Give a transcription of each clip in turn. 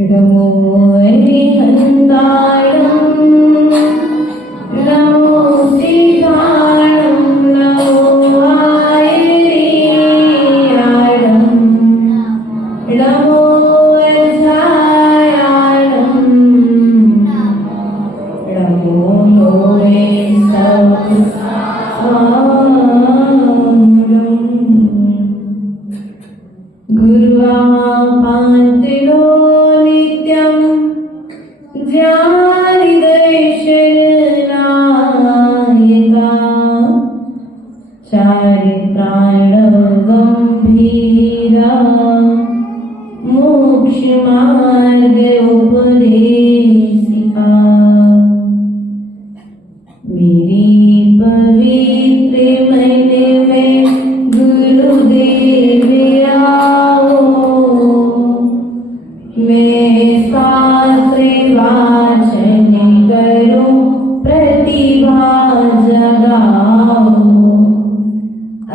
नमो हरिहन्तायं नमो सीतायं नमो आयर्यायं नमो अजायायं नमो लोहे गुरुवापान्तिनो नित्यं ज्ञानिदर्शनायका चारित्राणगम्भीरा मोक्षमार्ग उपदेशिका मेरी पवित्र मन में गुरुदेव आओ, मैं शास्त्र वाचन करूं प्रतिभा जगाओ।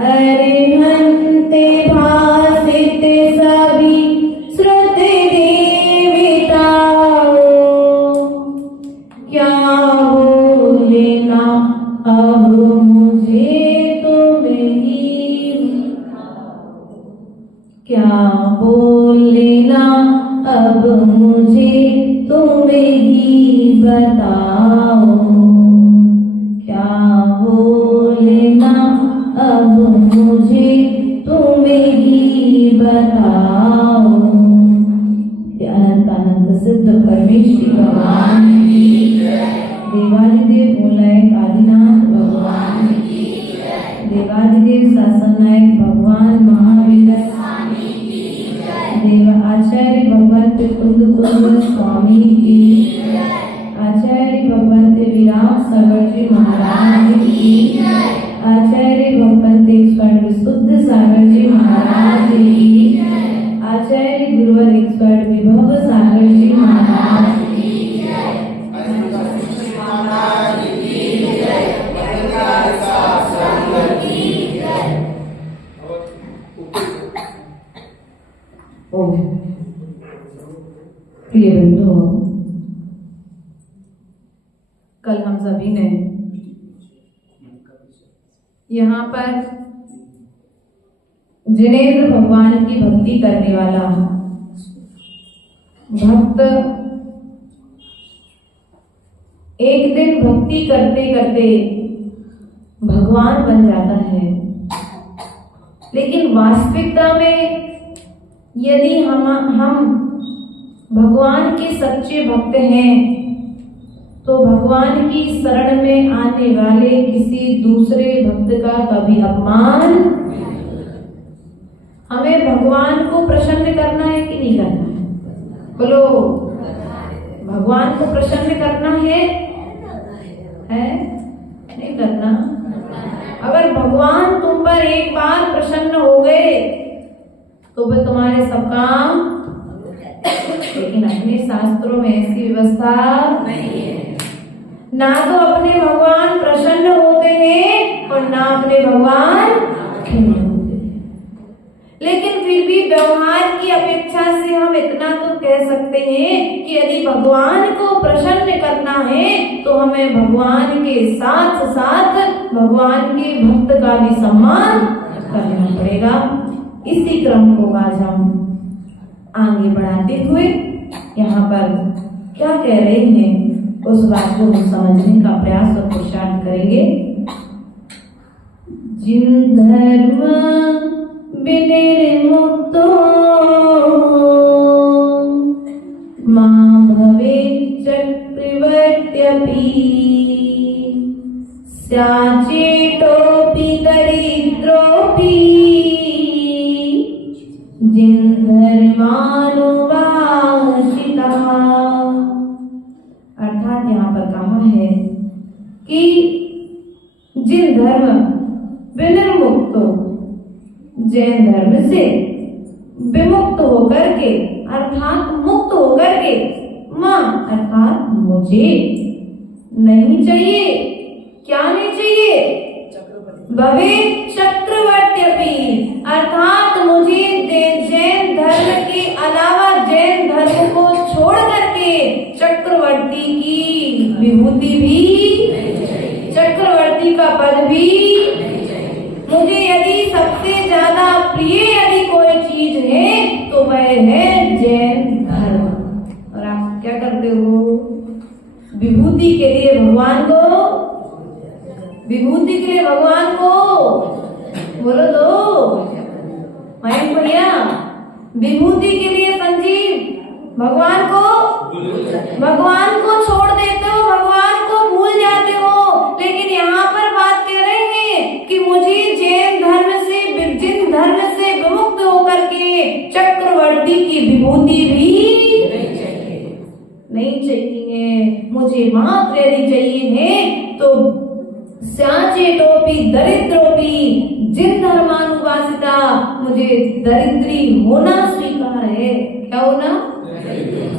अरिहन्ते भासित सभी श्रुति देवताओ, क्या बोलना अब मुझे तुम ही, क्या बोलना अब मुझे तुम ही बताओ, क्या बोलना अब मुझे तुम ही बताओ। अनंत सिद्ध परमेश्वरी भगवान की जय। देवादिदेव मूलनायक आदिनाथ भगवान की जय। देवादिदेव शासननायक भगवान महावीर स्वामी की जय। देव आचार्य भगवंत कुंद स्वामी की जय। आचार्य भगवंत विराट सागर जी महाराज की जय। आचार्य भगवंत शुद्ध सागर जी महाराज की जय। आचार्य गुरुवर विभव सागर जी महाराज की जय। प्रिय बंधु, कल हम सभी ने यहाँ पर जिनेंद्र भगवान की भक्ति करने वाला भक्त एक दिन भक्ति करते करते भगवान बन जाता है, लेकिन वास्तविकता में यदि हम भगवान के सच्चे भक्त हैं तो भगवान की शरण में आने वाले किसी दूसरे भक्त का कभी अपमान, हमें भगवान को प्रसन्न करना है कि नहीं करना है? बोलो, भगवान को प्रसन्न करना है नहीं करना? अगर भगवान तुम पर एक बार प्रसन्न हो गए तो वे तुम्हारे सब काम, लेकिन अपने शास्त्रों में ऐसी व्यवस्था नहीं है। ना तो अपने भगवान प्रसन्न होते हैं और ना अपने भगवान खिन्न होते हैं। लेकिन फिर भी व्यवहार की अपेक्षा से हम इतना तो कह सकते हैं कि यदि भगवान को प्रसन्न करना है तो हमें भगवान के साथ साथ भगवान के भक्त का भी सम्मान करना पड़ेगा। इसी क्रम को आज हम आगे बढ़ाते हुए यहाँ पर क्या कह रहे हैं उस बात को हम समझने का प्रयास और पुरुषार्थ करेंगे। जिन धर्म विनिर्मुक्तो मां भवेत् चक्रवर्त्यपि स्याचेतोऽपि दरिद्रोऽपि जिन धर्मानुवासितः। अर्थात यहाँ पर कहा है कि जिन धर्म विनिर्मुक्तो, जैन धर्म से विमुक्त होकर के अर्थात मुक्त होकर के मां अर्थात मुझे नहीं चाहिए, क्या नहीं चाहिए? भवे चक्रवर्त्यपि अर्थात मुझे जैन धर्म के अलावा जैन धर्म को विभूति के लिए भगवान को, विभूति के लिए भगवान को बोलो तो मयंक भैया, विभूति के लिए संजीव भगवान को छोड़ देते हो, भगवान को भूल जाते हो। लेकिन यहाँ पर बात कह रहे हैं कि मुझे जिन धर्म से विमुक्त होकर के चक्रवर्ती की विभूति भी नहीं चाहिए, मुझे मात्र यदि चाहिए है तो स्याचे टोपी दरिद्रोपी जिन धर्मानुवासिता, मुझे दरिद्री होना स्वीकार है। क्या होना?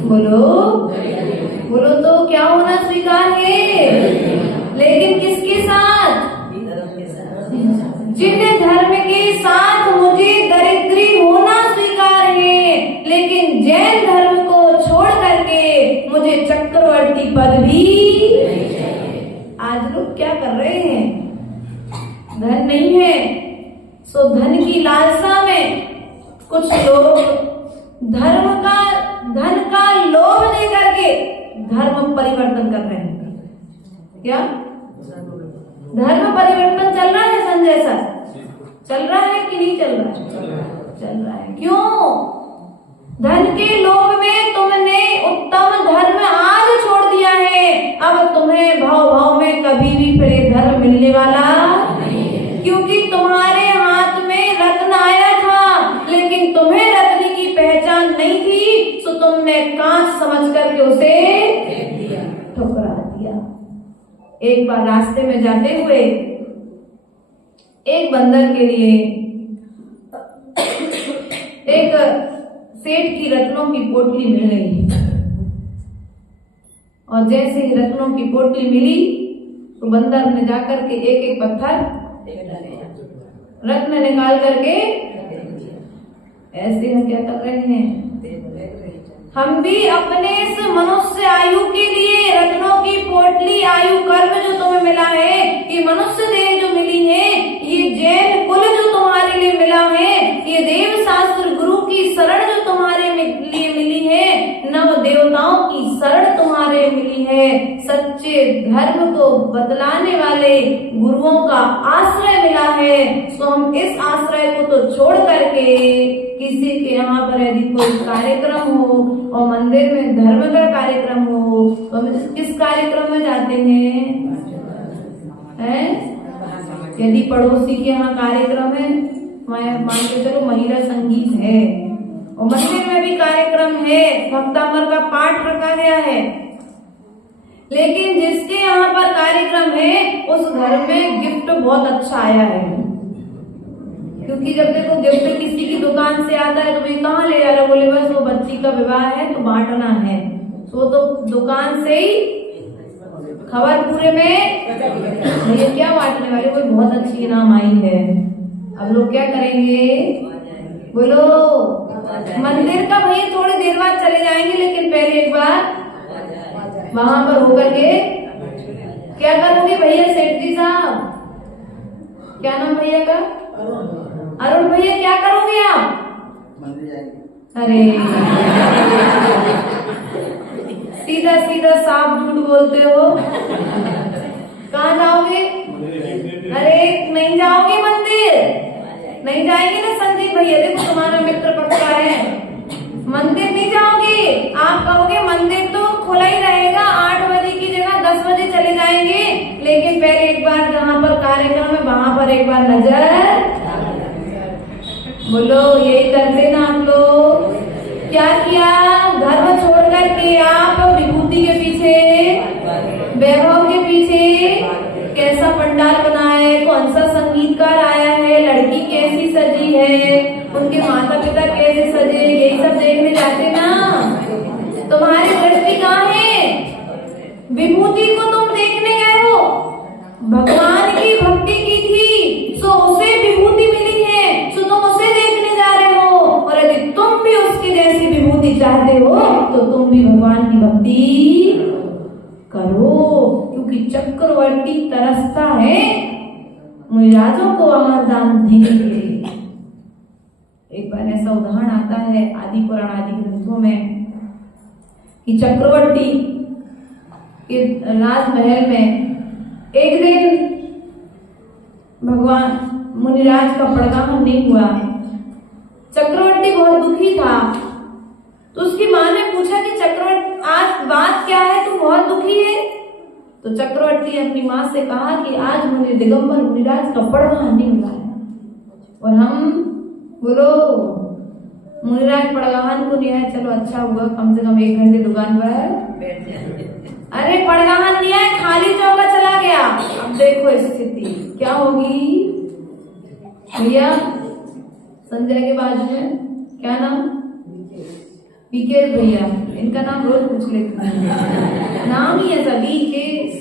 बोलो तो क्या होना स्वीकार है? लेकिन किसके साथ? जिन धर्म के साथ मुझे दरिद्री होना स्वीकार है, लेकिन जैन धर्म को छोड़ करके मुझे चक्रवर्ती पद भी। आज लोग क्या कर रहे हैं? धन नहीं है सो धन की लालसा में कुछ लोग धन का लोभ लेकर के धर्म परिवर्तन कर रहे हैं। क्या धर्म परिवर्तन चल रहा है संजय सर? चल रहा है कि नहीं चल रहा है? चल रहा है। क्यों? धन के लोभ में तुमने उत्तम धर्म आज छोड़ दिया है। अब तुम्हें भाव में कभी भी फिर धर्म मिलने वाला नहीं, क्योंकि तुम्हारे हाथ में रत्न आया था, लेकिन तुम्हें रत्न की पहचान नहीं थी, तो तुमने कांच समझ करके उसे ठुकरा दिया। एक बार रास्ते में जाते हुए एक बंदर के लिए एक सेठ की रत्नों की पोटली मिल गई, और जैसे ही रत्नों की पोटली मिली तो बंदर ने जाकर के एक एक पत्थर रत्न निकाल करके, ऐसे हम क्या कर रहे हैं? हम भी अपने इस मनुष्य आयु के लिए रत्नों की पोटली, आयु कर्म जो तुम्हें मिला है, ये मनुष्य देह जो मिली है, ये जैन कुल जो तुम्हारे लिए मिला है, ये देव शास्त्र गुरु की शरण जो तुम्हारे लिए मिली है, नव देवताओं की शरण तुम्हारे मिली है, सच्चे धर्म को बतलाने वाले गुरुओं का आश्रय मिला है, तो हम इस आश्रय को तो छोड़ करके किसी के यहाँ पर यदि कोई कार्यक्रम हो और मंदिर में धर्म का कार्यक्रम हो तो हम किस कार्यक्रम में जाते हैं? यदि पड़ोसी के यहाँ कार्यक्रम है, मान के चलो महिला संगीत है, और मंदिर में भी कार्यक्रम है, भक्तामर का पाठ रखा गया है, लेकिन जिसके यहाँ पर कार्यक्रम है उस घर में गिफ्ट बहुत अच्छा आया है। क्योंकि जब देखो गिफ्ट किसी की दुकान से आता है तो भाई कहाँ ले जा रहे हो? बोले बस वो बच्ची का विवाह है तो बांटना है, तो दुकान से ही खबर पूरे में ये क्या बांटने वाले, कोई बहुत अच्छी इनाम आई है। अब लोग क्या करेंगे? बोलो मंदिर का भाई थोड़ी देर बाद चले जाएंगे, लेकिन पहले एक बार वहां पर होकर के क्या करोगे भैया? सेठ जी साहब, क्या नाम भैया का? अरुण भैया, क्या करोगे आप? अरे सीधा सीधा साफ झूठ बोलते हो। कहाँ जाओगे? अरे नहीं जाओगे मंदिर, नहीं जाएंगे ना संदीप भैया, देखो तुम्हारा मित्र पक्का है, मंदिर नहीं जाओगे। आप कहोगे मंदिर तो खुला ही रहेगा, 8 बजे की जगह 10 बजे चले जाएंगे, लेकिन पहले एक बार जहाँ पर कार्यक्रम है वहां पर एक बार नजर। बोलो यही करते ना आप लोग? क्या किया? धर्म छोड़ करके आप विभूति के पीछे, वैभव के पीछे, कैसा पंडाल बना है, कौन सा संगीतकार आया है, लड़की कैसी सजी है, उनके माता पिता कैसे सजे, यही सब देखने जाते ना। तुम्हारी दृष्टि कहाँ है? विभूति को तुम देखने गए हो, भगवान की भक्ति की थी सो उसे विभूति मिली है, सो तुम उसे देखने जा रहे हो, और यदि तुम भी उसकी जैसी विभूति चाहते हो तो तुम भी भगवान की भक्ति करो, क्योंकि चक्रवर्ती तरसता है मुनिराजों को आहार दान देने के लिए। एक बार ऐसा उदाहरण आता है आदि पुराण आदि ग्रंथों में कि चक्रवर्ती कि राजमहल में एक दिन भगवान मुनिराज का पड़गामन नहीं हुआ। चक्रवर्ती बहुत दुखी था, तो उसकी माँ ने पूछा कि चक्रवर्ती आज बात क्या है, तू बहुत दुखी है? तो चक्रवर्ती ने अपनी माँ से कहा कि आज मुनि दिगंबर मुनिराज का पड़गामन नहीं हुआ है, और हम बोलो मुनिराज पड़गामन को नहीं आए, चलो अच्छा हुआ, कम से कम 1 घंटे दुकान पर बैठ जाए। अरे पड़गामन नहीं आए, खाली चौका चला गया। अब देखो स्थिति क्या होगी। भैया संजय के बाजू में क्या नाम, विकेश भैया, इनका नाम रोज पूछ लेते हैं, नाम ही ऐसा विकेश,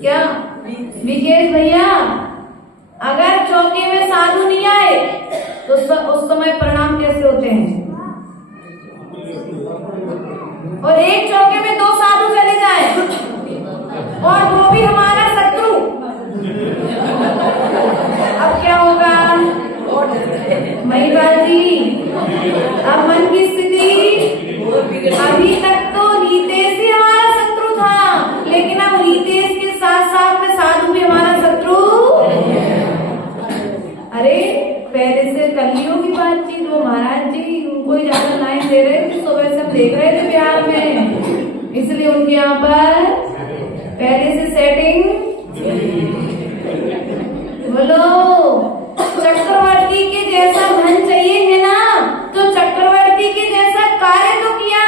क्या विकेश भैया, अगर चौके में साधु नहीं आए तो उस समय परिणाम कैसे होते हैं? और एक चौके में 2 साधु चले जाए और वो भी हमारा शत्रु, अब क्या होगा? महिपाल जी, अब मन की स्थिति, अभी तक तो रितेश ही हमारा शत्रु था, लेकिन अब रितेश के साथ साथ में साधु भी हमारा शत्रु। अरे पहले से कलियों की बातचीत, वो महाराज जी उनको ही ज्यादा लाइन दे रहे थे, सुबह से देख रहे थे बिहार में, इसलिए उनके यहाँ पर पहले से सेटिंग। बोलो चक्रवर्ती के जैसा धन चाहिए है ना, तो चक्रवर्ती के जैसा कार्य तो किया,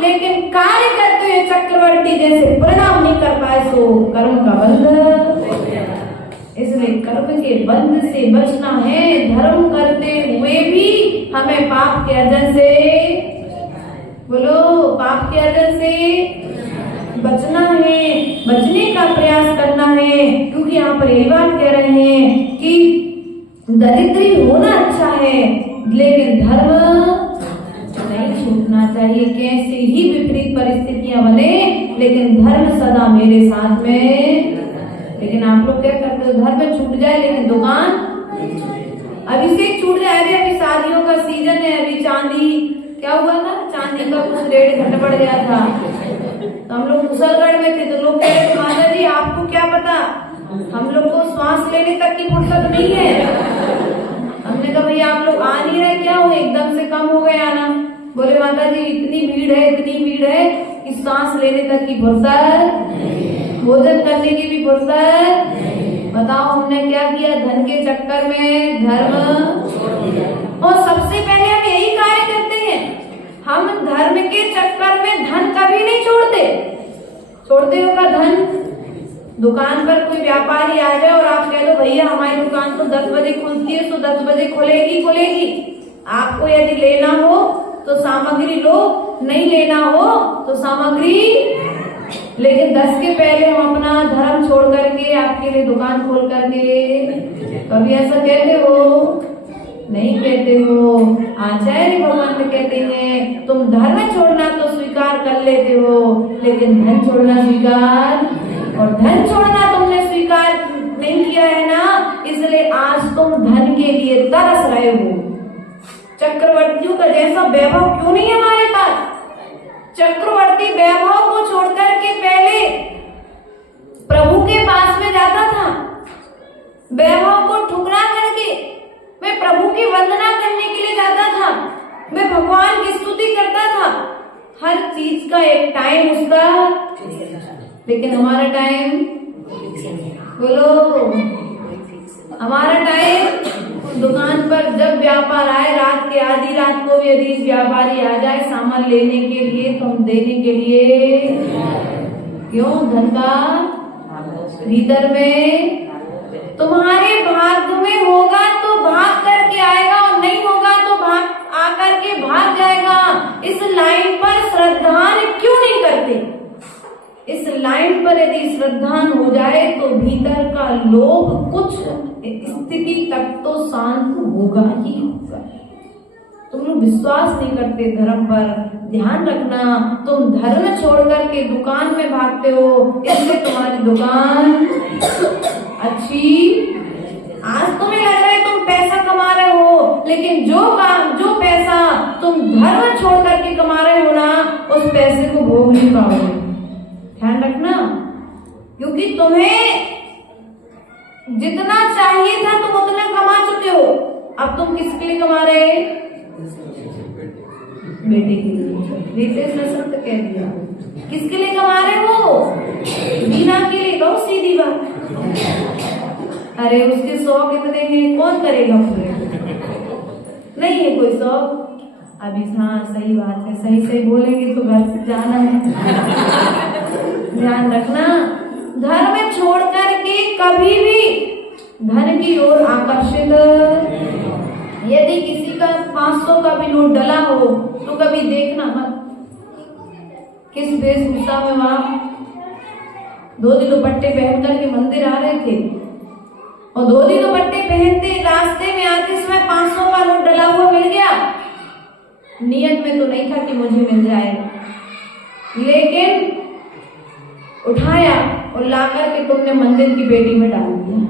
लेकिन कार्य करते हुए चक्रवर्ती जैसे परिणाम नहीं कर पाए, सो कर्म का बंध। इसलिए कर्म के बंध से बचना है, धर्म करते हुए भी हमें पाप के अर्जन से, बोलो पाप के अर्जन से बचना है, बचने का प्रयास करना है। क्योंकि यहाँ पर ये बात कह रहे हैं कि दरिद्री होना अच्छा है, लेकिन धर्म नहीं छूटना चाहिए। कैसे ही विपरीत परिस्थितियां बने, लेकिन धर्म सदा मेरे साथ में। लेकिन आप लोग क्या करते हो, धर्म छूट जाए लेकिन दुकान, अभी से छूट जाए। अभी शादियों का सीजन है, अभी चांदी क्या हुआ था, चांदी का कुछ रेट घट बढ़ गया था, तो हम लोग कुशलगढ़ में थे, तो लोग कह रहे माता जी आपको क्या पता, हम लोग को श्वास लेने तक की फुर्सत नहीं है। हमने कहा भैया आप लोग आ नहीं रहे, क्या हो एकदम से कम हो गए आना? बोले माता जी इतनी भीड़ है, इतनी भीड़ है कि सांस लेने तक की फुर्सत, भोजन करने की भी फुर्सत। बताओ हमने क्या किया, धन के चक्कर में धर्म। और सबसे पहले हम यही कार्य करते हैं, हम धर्म के चक्कर में धन कभी नहीं छोड़ते हो का धन। दुकान पर कोई व्यापारी आ जाए और आप कह दो भैया हमारी दुकान तो 10 बजे खुलती है, तो 10 बजे खुलेगी। आपको यदि लेना हो तो सामग्री लो, नहीं लेना हो तो सामग्री, लेकिन 10 के पहले हम अपना धर्म छोड़ करके आपके लिए दुकान खोल करके, कभी ऐसा कहते हो? नहीं कहते हो। आचार्य भगवान में कहते हैं तुम धर्म छोड़ना तो स्वीकार कर लेते हो, लेकिन धन छोड़ना स्वीकार, और धन छोड़ना तुमने स्वीकार नहीं किया है ना, इसलिए आज तुम धन के लिए तरस रहे हो। चक्रवर्तियों का जैसा वैभव क्यों नहीं है हमारे पास? चक्रवर्ती वैभव को छोड़कर के पहले प्रभु के पास में जाता था, वैभव को ठुकरा करके मैं प्रभु की वंदना करने के लिए जाता था, मैं भगवान की स्तुति करता था। हर चीज का एक टाइम उसका, लेकिन हमारा टाइम, बोलो हमारा टाइम दुकान पर जब व्यापार आए, रात के आधी रात को भी यदि व्यापारी आ जाए सामान लेने के लिए तो हम देने के लिए, क्यों? धन का भीतर में तुम्हारे भाग्य में होगा तो भाग करके आएगा, और नहीं होगा तो भाग आकर के भाग जाएगा। इस लाइन पर श्रद्धान क्यों नहीं करते? इस लाइन पर यदि श्रद्धान हो जाए तो भीतर का लोभ कुछ स्थिति तक तो शांत होगा ही होगा। तुम लोग विश्वास नहीं करते धर्म पर, ध्यान रखना, तुम धर्म छोड़ करके दुकान में भागते हो, इसलिए तुम्हारी दुकान अच्छी। आज तुम्हें लग रहा है तुम पैसा कमा रहे हो, लेकिन जो पैसा तुम धर्म छोड़ करके कमा रहे हो ना, उस पैसे को भोग नहीं पाओगे। ध्यान रखना, क्योंकि तुम्हें जितना चाहिए था तुम उतना कमा चुके हो। अब तुम किसके लिए कमा रहे? बेटे के लिए। बेटे ने सत्य कह दिया। किसके लिए कमा रहे हो? बीना के लिए। कहो सीधी बात। अरे उसके 100 कितने हैं, कौन करेगा पूरे? नहीं है कोई 100। अभी हाँ सही बात है, सही सही बोलेंगे तो घर से जाना है। ध्यान रखना, धर्म छोड़ करके कभी भी धन की ओर आकर्षित, यदि किसी का 500 का भी नोट डला हो तो कभी देखना मत किस वेशभूषा में वहां धोती दुपट्टे पहन करके मंदिर आ रहे थे, और धोती दुपट्टे पहनते रास्ते में आते समय 500 का नोट डला हुआ मिल गया। नियत में तो नहीं था कि मुझे मिल जाए, लेकिन उठाया और लाकर के तुमने मंदिर की पेटी में डाल दिया।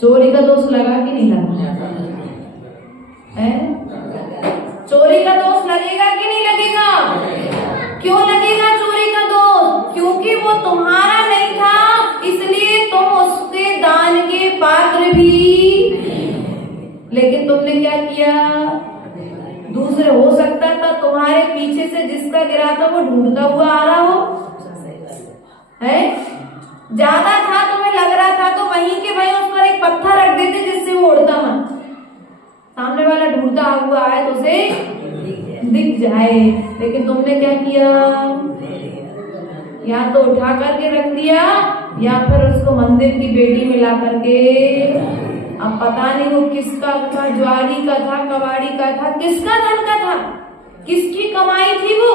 चोरी का दोष लगा कि नहीं लगा? है? चोरी का दोष लगेगा कि नहीं लगेगा? क्यों लगेगा चोरी का दोष? क्योंकि वो तुम्हारा नहीं था, इसलिए तुम उसके दान के पात्र भी। लेकिन तुमने क्या किया? दूसरे, हो सकता था तुम्हारे पीछे से जिसका गिरा था वो ढूंढता हुआ आ रहा हो, है? ज्यादा था, तुम्हें लग रहा था तो वहीं के वहीं उस पर एक पत्थर रख देते जिससे वो उड़ता मत। सामने वाला ढूंढता हुआ आए तो उसे दिख जाए। लेकिन तुमने क्या किया? या तो उठा करके रख दिया या फिर उसको मंदिर की बेटी में ला करके, अब पता नहीं वो किसका था, ज्वारी का था, कबाड़ी का था, किसका धन का था, किसकी कमाई थी वो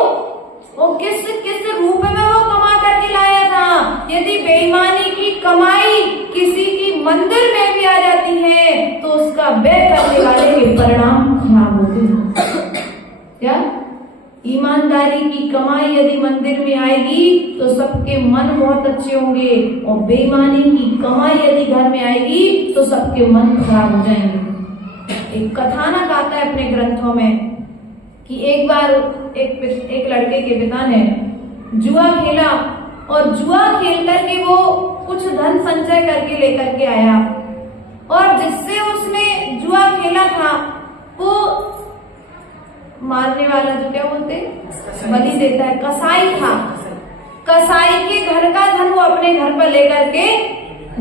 किस रूप में वो कमा करके लाया था। यदि बेईमानी की कमाई किसी की मंदिर में भी आ जाती है तो उसका व्यय करने वाले के परिणाम खराब होते हैं। क्या? ईमानदारी की कमाई यदि मंदिर में आएगी तो सबके मन बहुत अच्छे होंगे, और बेईमानी की कमाई यदि घर में आएगी तो सबके मन खराब हो जाएंगे। एक कथानक आता है अपने ग्रंथों में कि एक बार एक लड़के के पिता ने जुआ खेला, और जुआ खेल करके वो कुछ धन संचय करके लेकर के आया, और जिससे उसने जुआ खेला था वो मारने वाला, जो क्या बोलते बलि देता है, कसाई था। कसाई के घर का धन वो अपने घर पर लेकर के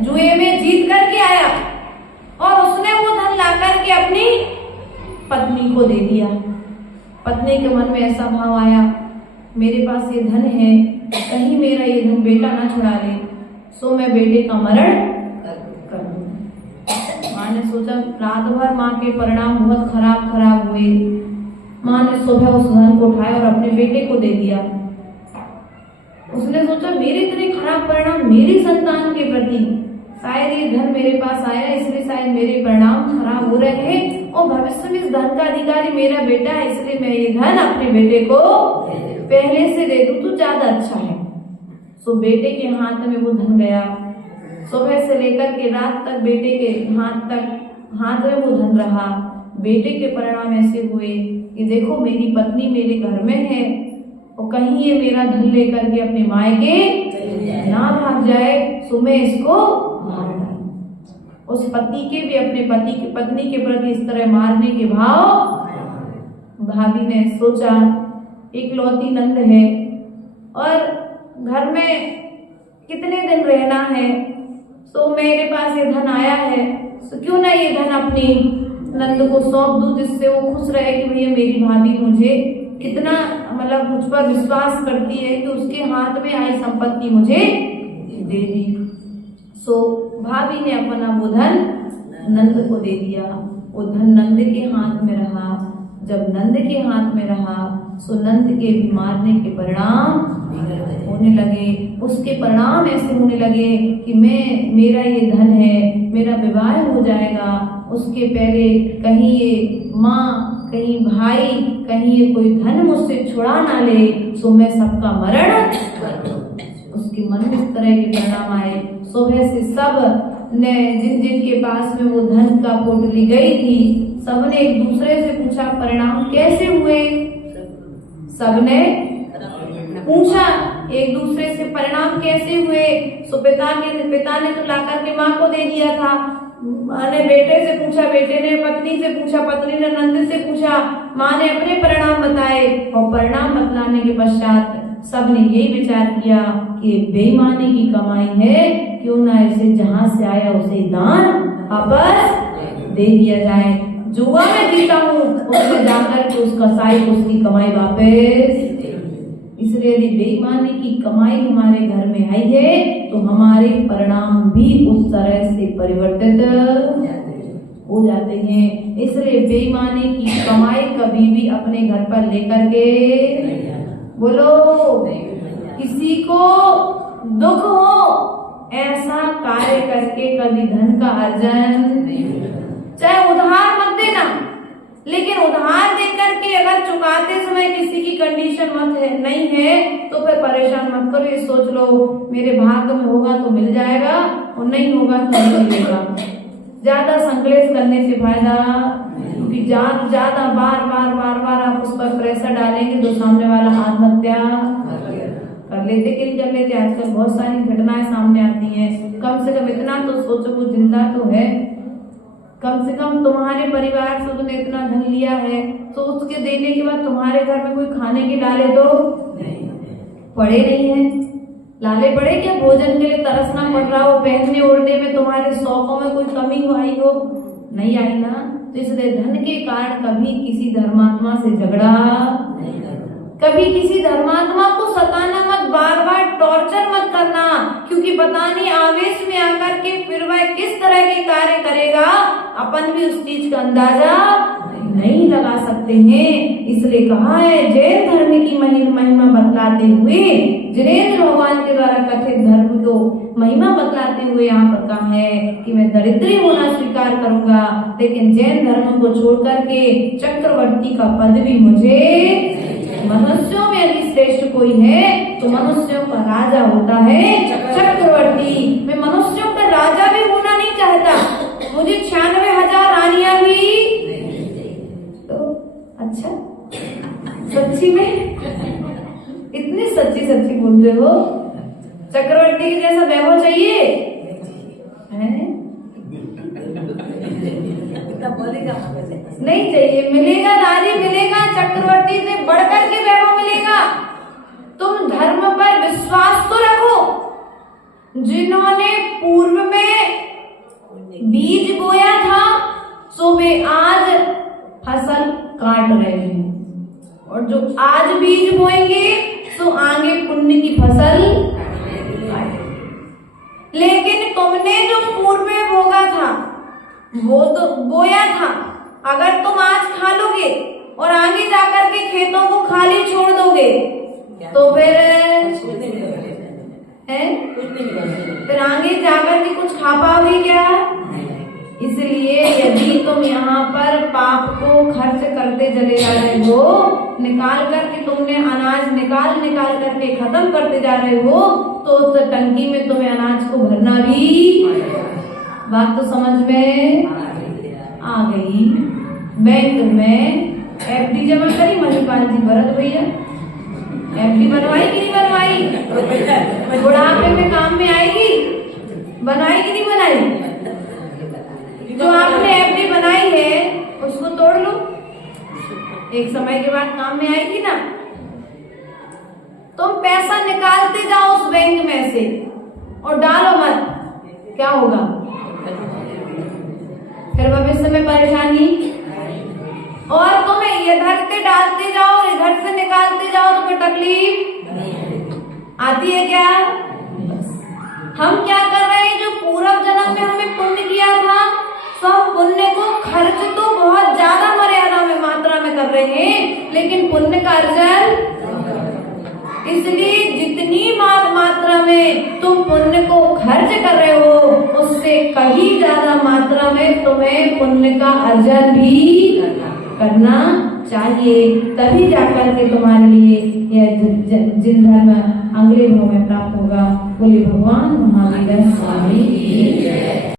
जुए में जीत करके आया, और उसने वो धन ला करके अपनी पत्नी को दे दिया। पत्नी के मन में ऐसा भाव आया, मेरे पास ये धन है, कहीं मेरा ये धन बेटा ना छुड़ा ले, सो मैं बेटे का मरण कर दूं। माँ ने सोचा, रात भर माँ के परिणाम बहुत खराब हुए। माँ ने सुबह उस धन को उठाया और अपने बेटे को दे दिया। उसने सोचा, मेरे इतने खराब परिणाम मेरी संतान के प्रति, शायद ये धन मेरे पास आया इसलिए शायद मेरे परिणाम खराब हो रहे हैं, और भविष्य में इस धन का अधिकारी मेरा बेटा है, इसलिए मैं ये धन अपने बेटे को पहले से दे दूं तो ज्यादा अच्छा है। सो बेटे के हाथ में वो धन गया। सुबह से लेकर के रात तक बेटे के हाथ में वो धन रहा। बेटे के परिणाम ऐसे हुए कि देखो मेरी पत्नी मेरे घर में है, और कहीं ये मेरा धन लेकर के अपने मायके ना भाग जाए, सो मैं इसको मार डालूं। उस पति के भी अपने पत्नी के प्रति इस तरह मारने के भाव। भाभी ने सोचा, एक लौती नंद है और घर में कितने दिन रहना है, तो मेरे पास ये धन आया है, तो क्यों ना ये धन अपनी नंद को सौंप दूं, जिससे वो खुश रहे कि भैया मेरी भाभी मुझे कितना मतलब मुझ पर विश्वास करती है कि उसके हाथ में आई संपत्ति मुझे दे दी। सो भाभी ने अपना वो धन नंद को दे दिया। वो धन नंद के हाथ में रहा। जब नंद के हाथ में रहा सो नंद के भी मारने के परिणाम होने लगे। उसके परिणाम ऐसे होने लगे कि मेरा ये धन है, मेरा विवाह हो जाएगा, उसके पहले कहीं ये माँ, कहीं भाई, कहीं ये कोई धन मुझसे छुड़ा ना ले, सो मैं सबका मरण। उसके मन में इस तरह के परिणाम आए। सुबह से सब ने जिन के पास में वो धन का पोटली गई थी, सबने एक दूसरे से पूछा परिणाम कैसे हुए। सबने पूछा एक दूसरे से परिणाम कैसे हुए। सो पिता ने तो लाकर के माँ को दे दिया था। माँ ने बेटे से पूछा, बेटे ने पत्नी से पूछा, पत्नी ने नंद से पूछा, माँ ने अपने परिणाम बताए। और परिणाम बतलाने के पश्चात सबने यही विचार किया कि बेईमानी की कमाई है, क्यों ना इसे जहां से आया उसे दान वापस दे दिया जाए। जुआ में जीता हूँ उसमें जाकर के उस कसाई को उसकी कमाई वापस। इसलिए यदि बेईमानी की कमाई हमारे घर में आई है तो हमारे परिणाम भी उस तरह से परिवर्तित हो जाते हैं। इसलिए बेईमानी की कमाई कभी भी अपने घर पर लेकर के बोलो, किसी को दुख हो ऐसा कार्य करके कभी धन का अर्जन, चाहे उधार मत देना, लेकिन उधार देकर के अगर चुकाते समय किसी की कंडीशन मत है नहीं है तो फिर परेशान मत करो। ये सोच लो मेरे भाग्य में होगा तो मिल जाएगा और नहीं होगा तो नहीं मिलेगा। ज्यादा संकलेश करने से फायदा, क्योंकि ज्यादा बार बार आप उस पर प्रेशर डालेंगे तो सामने वाला आत्महत्या कर लेते कि कर लेते। आजकल बहुत सारी घटनाएं सामने आती हैं। कम से कम इतना तो सोचो वो जिंदा तो है, कम से कम तुम्हारे परिवार से उसने इतना धन लिया है तो उसके देने के बाद तुम्हारे घर में कोई खाने के लाले तो पड़े नहीं है। लाले पड़े क्या? भोजन के लिए तरसना पड़ रहा हो, पहनने ओढ़ने में तुम्हारे शौकों में कोई कमी आई हो, नहीं आई ना। तो इसलिए धन के कारण कभी किसी धर्मात्मा से झगड़ा, कभी किसी धर्मात्मा को सताना मत, बार बार टॉर्चर मत करना, क्योंकि पता नहीं आवेश में आकर के फिर वह किस तरह के कार्य करेगा, अपन भी उस चीज का अंदाजा नहीं लगा सकते हैं। इसलिए कहा है जैन धर्म की महिमा बतलाते हुए, जिनेंद्र भगवान के द्वारा कथित धर्म को महिमा बतलाते हुए यहाँ पर कहा है कि मैं दरिद्री होना स्वीकार करूंगा, लेकिन जैन धर्म को छोड़ करके चक्रवर्ती का पद भी मुझे, मनुष्यों में यदि श्रेष्ठ कोई है तो मनुष्यों का राजा होता है चक्रवर्ती। मैं मनुष्यों का राजा भी होना नहीं चाहता, मुझे 96,000 रानियां भी तो अच्छा। सच्ची में इतनी सच्ची बोलते हो, चक्रवर्ती के जैसा वैभव चाहिए है? नहीं चाहिए। मिलेगा नारी, मिलेगा चक्रवर्ती से बढ़कर के वैभव मिलेगा। तुम धर्म पर विश्वास तो रखो। जिन्होंने पूर्व में बीज बोया था सो वे आज फसल काट रहे हैं, और जो आज बीज बोएंगे तो आगे पुण्य की फसल। लेकिन तुमने जो पूर्व में बोगा था वो तो बोया था, अगर तुम आज खा लोगे और आगे जाकर के खेतों को खाली छोड़ दोगे तो फिर आगे जाकर के कुछ खा पाओगे क्या? इसलिए यदि तुम यहाँ पर पाप को खर्च करते चले जा रहे हो, निकाल करके तुमने अनाज निकाल करके खत्म करते जा रहे हो, तो उस टंकी में तुम्हें अनाज को भरना भी, बात तो समझ में आ गई। बैंक में एफडी जमा करी मणिपाल जी, भरत भैया एफडी बनवाई कि नहीं बनवाई? बुढ़ापे में काम में आएगी, बनाई कि नहीं बनाई? जो आपने एफडी बनाई है उसको तोड़ लो, एक समय के बाद काम में आएगी ना। तुम पैसा निकालते जाओ उस बैंक में से और डालो मत, क्या होगा? फिर भविष्य में परेशानी। और तुम्हें इधर से डालते जाओ और इधर से निकालते जाओ तो फिर तकलीफ आती है क्या? हम क्या कर रहे हैं? जो पूर्व जन्म में हमें पुण्य किया था, सब पुण्य को खर्च तो बहुत ज्यादा मर्यादा में मात्रा में कर रहे हैं, लेकिन पुण्य का अर्जन, इसलिए जितनी मात्रा में तुम पुण्य को खर्च कर रहे हो उससे कहीं ज्यादा मात्रा में तुम्हें पुण्य का अर्जन भी करना चाहिए, तभी जाकर के तुम्हारे लिए यह जिन धर्म अगले भाव में प्राप्त होगा। बोले भगवान महावीर।